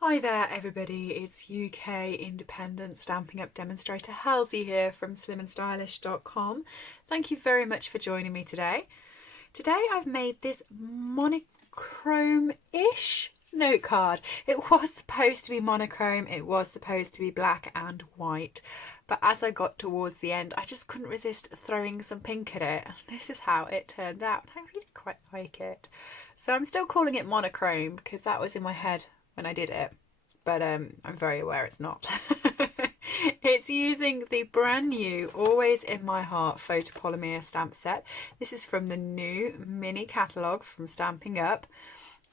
Hi there everybody, it's UK independent Stampin' Up demonstrator Halsey here from SlimmandStylish.com. Thank you very much for joining me today. Today I've made this monochrome-ish note card. It was supposed to be monochrome, it was supposed to be black and white, but as I got towards the end I just couldn't resist throwing some pink at it. This is how it turned out. I really quite like it. So I'm still calling it monochrome because that was in my head when I did it, but I'm very aware it's not. It's using the brand new Always in My Heart photopolymer stamp set. This is from the new mini catalogue from Stampin' Up,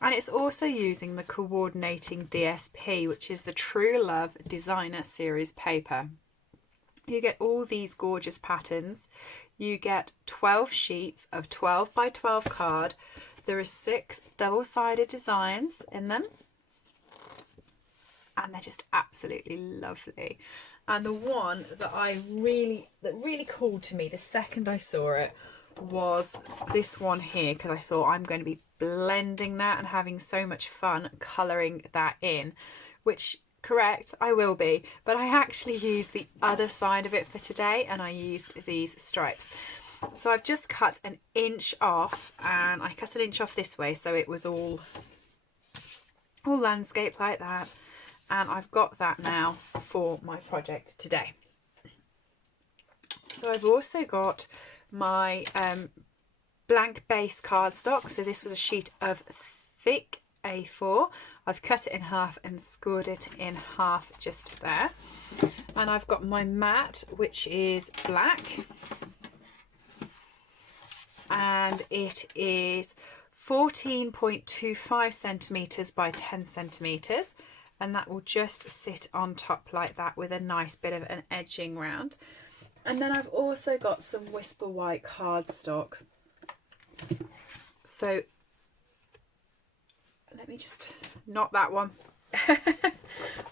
and it's also using the coordinating DSP, which is the True Love Designer Series paper. You get all these gorgeous patterns. You get 12 sheets of 12 by 12 card. There are 6 double-sided designs in them, and they're just absolutely lovely. And the one that really called to me the second I saw it was this one here, because I thought I'm going to be blending that and having so much fun colouring that in, which, correct, I will be, but I actually used the other side of it for today, and I used these stripes. So I've just cut an inch off, and I cut an inch off this way so it was all landscape like that. And I've got that now for my project today. So I've also got my blank base cardstock. So this was a sheet of thick A4. I've cut it in half and scored it in half just there. And I've got my mat, which is black. And it is 14.25 centimetres by 10 centimetres. And that will just sit on top like that with a nice bit of an edging round. And then I've also got some Whisper White cardstock. So let me just, not that one.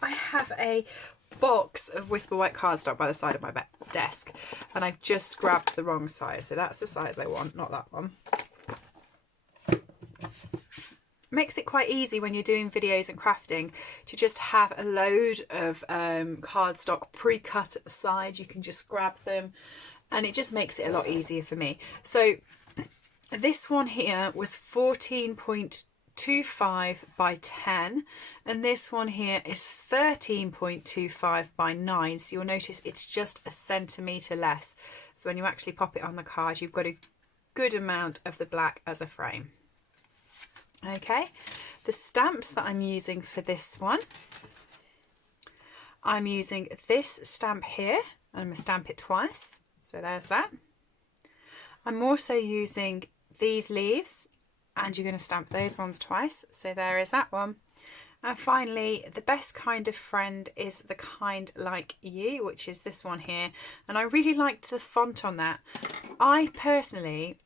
I have a box of Whisper White cardstock by the side of my desk, and I've just grabbed the wrong size. So that's the size I want, not that one. Makes it quite easy when you're doing videos and crafting to just have a load of cardstock pre-cut at the side. You can just grab them, and it just makes it a lot easier for me. So this one here was 14.25 by 10, and this one here is 13.25 by 9. So you'll notice it's just a centimetre less. So when you actually pop it on the card, you've got a good amount of the black as a frame. Okay, the stamps that I'm using for this one, I'm using this stamp here, and I'm going to stamp it twice, so there's that. I'm also using these leaves, and you're going to stamp those ones twice, so there is that one. And finally, the best kind of friend is the kind like you, which is this one here, and I really liked the font on that. I personally,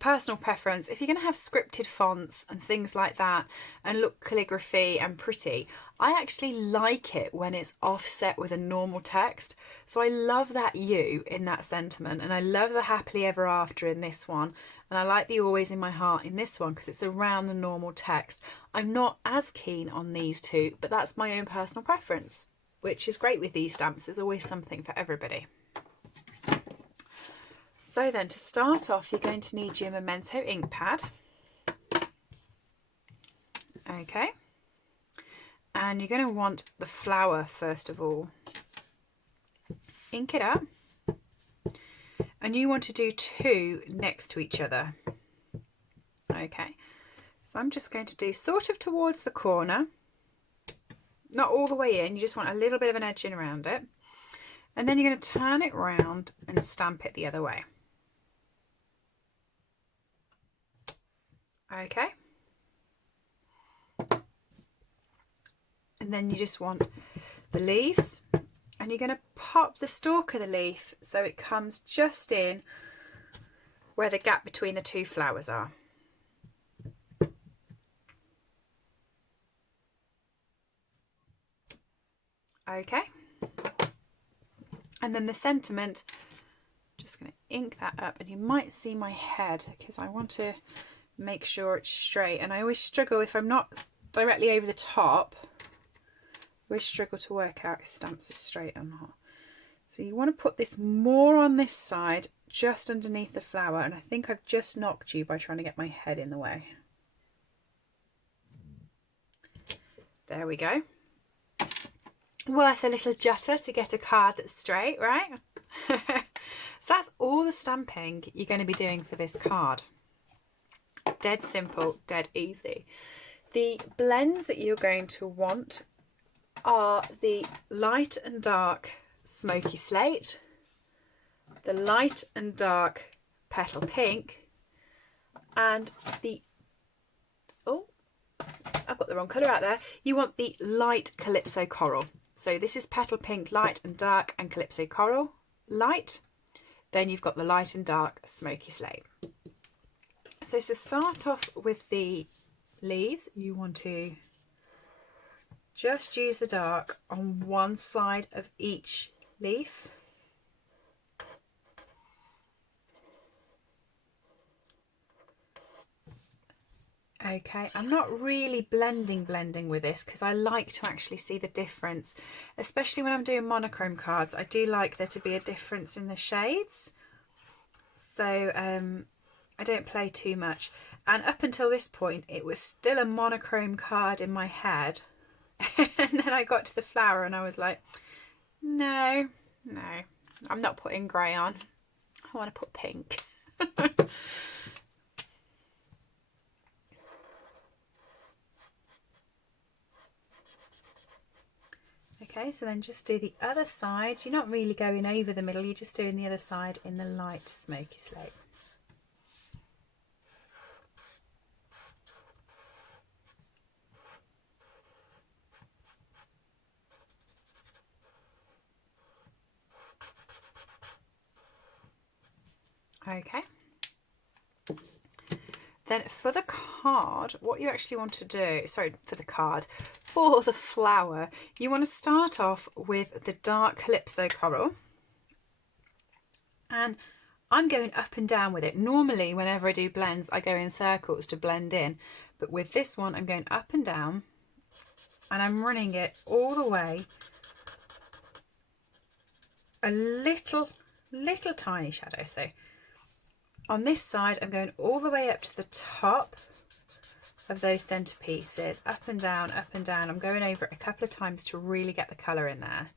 personal preference, if you're going to have scripted fonts and things like that and look calligraphy and pretty, I actually like it when it's offset with a normal text. So I love that you in that sentiment, and I love the happily ever after in this one, and I like the always in my heart in this one because it's around the normal text. I'm not as keen on these two, but that's my own personal preference, which is great with these stamps. There's always something for everybody. So then, to start off, you're going to need your Memento ink pad. Okay. And you're going to want the flower first of all. Ink it up. And you want to do 2 next to each other. Okay. So I'm just going to do sort of towards the corner. Not all the way in, you just want a little bit of an edging around it. And then you're going to turn it round and stamp it the other way. Okay, and then you just want the leaves, and you're going to pop the stalk of the leaf so it comes just in where the gap between the 2 flowers are. Okay, and then the sentiment, just going to ink that up, and you might see my head because I want to make sure it's straight, and I always struggle if I'm not directly over the top. We struggle to work out if stamps are straight or not. So you want to put this more on this side, just underneath the flower, and I think I've just knocked you by trying to get my head in the way. There we go. Worth a little jutter to get a card that's straight, right? So that's all the stamping you're going to be doing for this card. Dead simple, dead easy. The blends that you're going to want are the light and dark smoky slate, the light and dark petal pink, and the, oh, I've got the wrong colour out there. You want the light Calypso Coral. So this is petal pink light and dark and Calypso Coral light. Then you've got the light and dark smoky slate. So to start off with the leaves, you want to just use the dark on one side of each leaf. Okay, I'm not really blending with this because I like to actually see the difference, especially when I'm doing monochrome cards. I do like there to be a difference in the shades, so I don't play too much. And up until this point it was still a monochrome card in my head. And then I got to the flower and I was like, no, I'm not putting grey on. I want to put pink. Okay, so then just do the other side. You're not really going over the middle, you're just doing the other side in the light smoky slate. Okay, then for the card, what you actually want to do, sorry, for the flower, you want to start off with the dark Calypso Coral, and I'm going up and down with it. Normally whenever I do blends I go in circles to blend in, but with this one I'm going up and down and I'm running it all the way, a little tiny shadow. So on this side I'm going all the way up to the top of those centre pieces, up and down, up and down. I'm going over it a couple of times to really get the colour in there.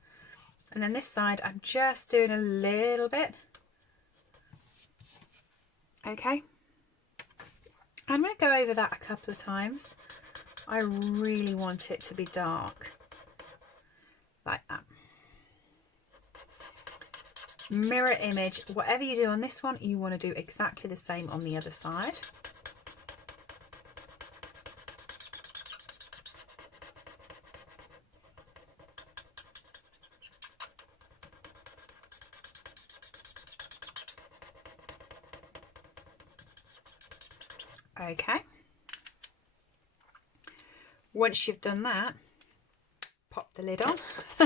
And then this side I'm just doing a little bit. Okay, I'm going to go over that a couple of times. I really want it to be dark, like that. Mirror image, whatever you do on this one, you want to do exactly the same on the other side. Okay, once you've done that, pop the lid on.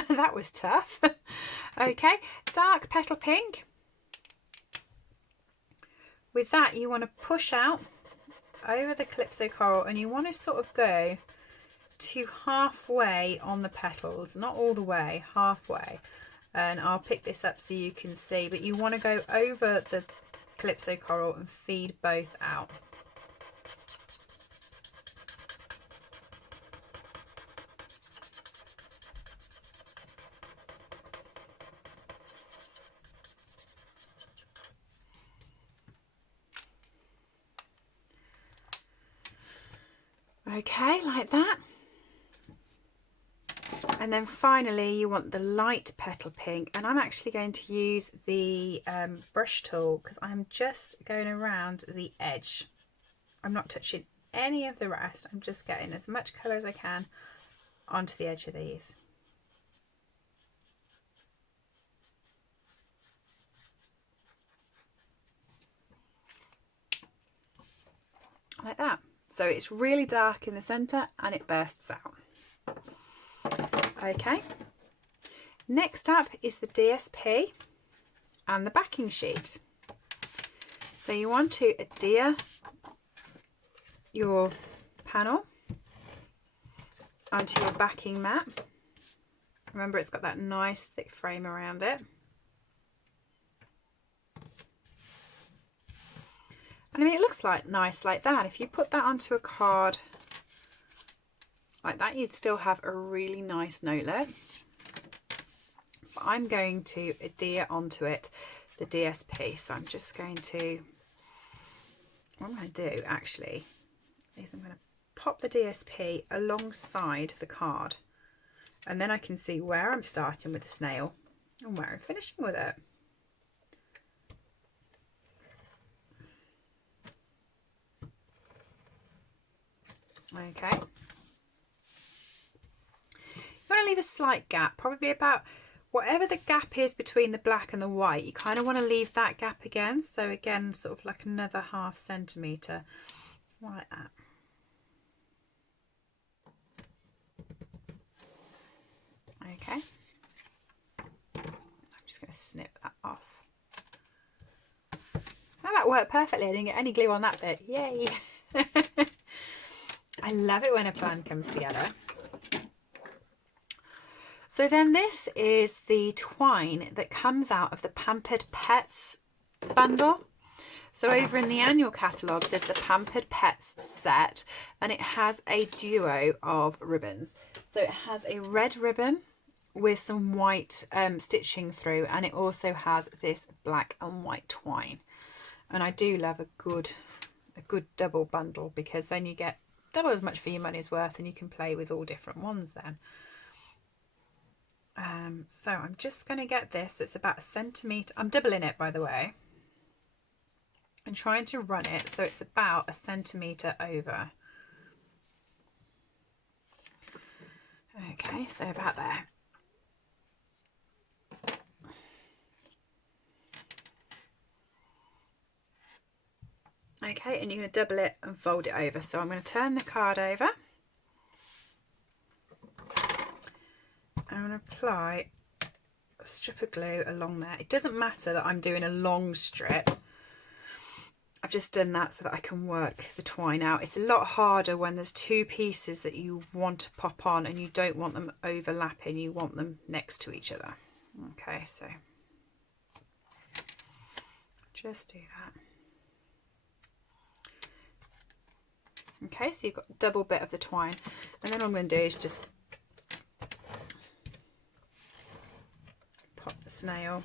That was tough. Okay, dark petal pink. With that you want to push out over the Calypso Coral and you want to sort of go to halfway on the petals, not all the way, halfway. And I'll pick this up so you can see, but you want to go over the Calypso Coral and feed both out. Okay, like that. And then finally you want the light petal pink, and I'm actually going to use the brush tool because I'm just going around the edge. I'm not touching any of the rest, I'm just getting as much colour as I can onto the edge of these. Like that. So it's really dark in the centre and it bursts out. Okay, next up is the DSP and the backing sheet. So you want to adhere your panel onto your backing mat. Remember, it's got that nice thick frame around it. And I mean, it looks like nice like that. If you put that onto a card like that, you'd still have a really nice notelet. But I'm going to adhere onto it the DSP. So I'm just going to, what I'm going to do actually is I'm going to pop the DSP alongside the card. And then I can see where I'm starting with the snail and where I'm finishing with it. Okay. You want to leave a slight gap, probably about whatever the gap is between the black and the white. You kind of want to leave that gap again. So again, sort of like another ½ centimetre, like that. Okay. I'm just going to snip that off. Oh, that worked perfectly. I didn't get any glue on that bit. Yay! I love it when a plan comes together. So then this is the twine that comes out of the Pampered Pets bundle. So over in the annual catalogue, there's the Pampered Pets set, and it has a duo of ribbons. So it has a red ribbon with some white stitching through, and it also has this black and white twine. And I do love a good double bundle, because then you get double as much for your money's worth, and you can play with all different ones then. So I'm just going to get this. It's about 1 centimetre. I'm doubling it, by the way, and trying to run it so it's about 1 centimetre over. Okay, so about there. Okay, and you're going to double it and fold it over. So I'm going to turn the card over. I'm going to apply a strip of glue along there. It doesn't matter that I'm doing a long strip. I've just done that so that I can work the twine out. It's a lot harder when there's two pieces that you want to pop on and you don't want them overlapping. You want them next to each other. Okay, so just do that. Okay, so you've got a double bit of the twine, and then what I'm going to do is just pop the snail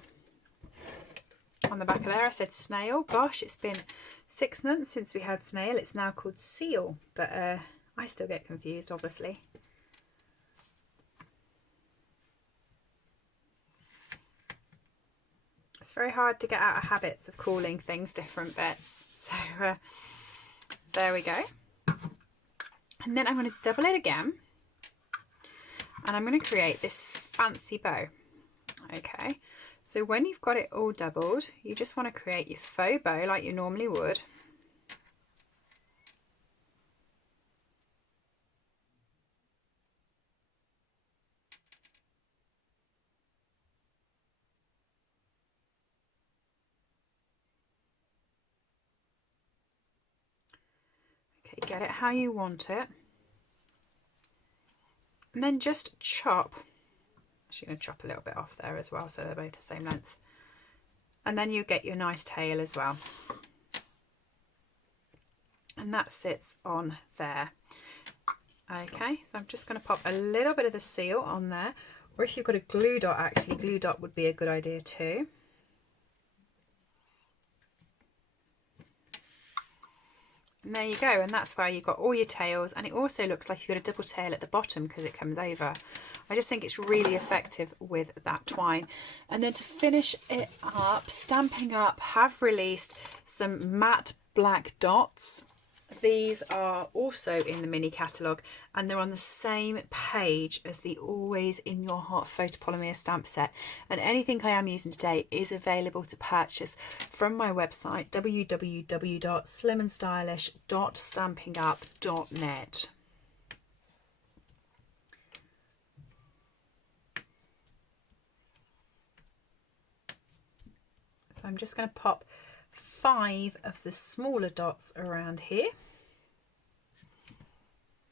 on the back of there. I said snail, gosh, it's been 6 months since we had snail. It's now called seal, but I still get confused, obviously. It's very hard to get out of habits of calling things different bits. So there we go. And then I'm going to double it again, and I'm going to create this fancy bow. Okay, so when you've got it all doubled, you just want to create your faux bow like you normally would. Okay, get it how you want it. And then just chop. Actually, going to chop a little bit off there as well, so they're both the same length. And then you get your nice tail as well. And that sits on there. Okay, so I'm just going to pop a little bit of the seal on there. Or if you've got a glue dot, actually, glue dot would be a good idea too. And there you go, and that's where you've got all your tails, and it also looks like you've got a double tail at the bottom because it comes over. I just think it's really effective with that twine. And then to finish it up, Stampin' Up have released some matte black dots. These are also in the mini catalogue, and they're on the same page as the Always in Your Heart photopolymer stamp set. And anything I am using today is available to purchase from my website, www.slimandstylish.stampinup.net. So I'm just going to pop 5 of the smaller dots around here.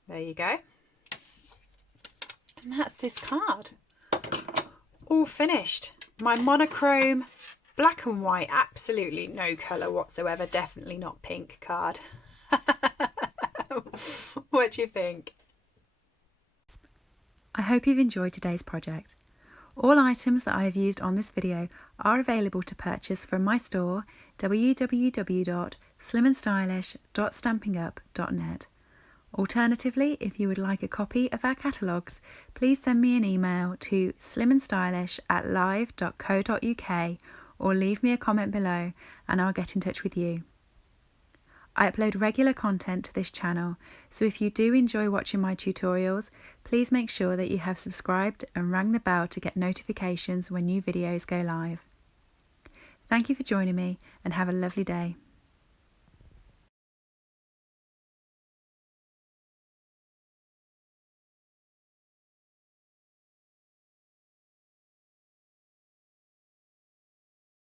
There you go. And that's this card. All finished. My monochrome, black and white, absolutely no colour whatsoever, definitely not pink card. What do you think? I hope you've enjoyed today's project. All items that I have used on this video are available to purchase from my store, www.slimmandstylish.stampinup.net. Alternatively, if you would like a copy of our catalogues, please send me an email to slimmandstylish@live.co.uk or leave me a comment below and I'll get in touch with you. I upload regular content to this channel, so if you do enjoy watching my tutorials, please make sure that you have subscribed and rang the bell to get notifications when new videos go live. Thank you for joining me and have a lovely day.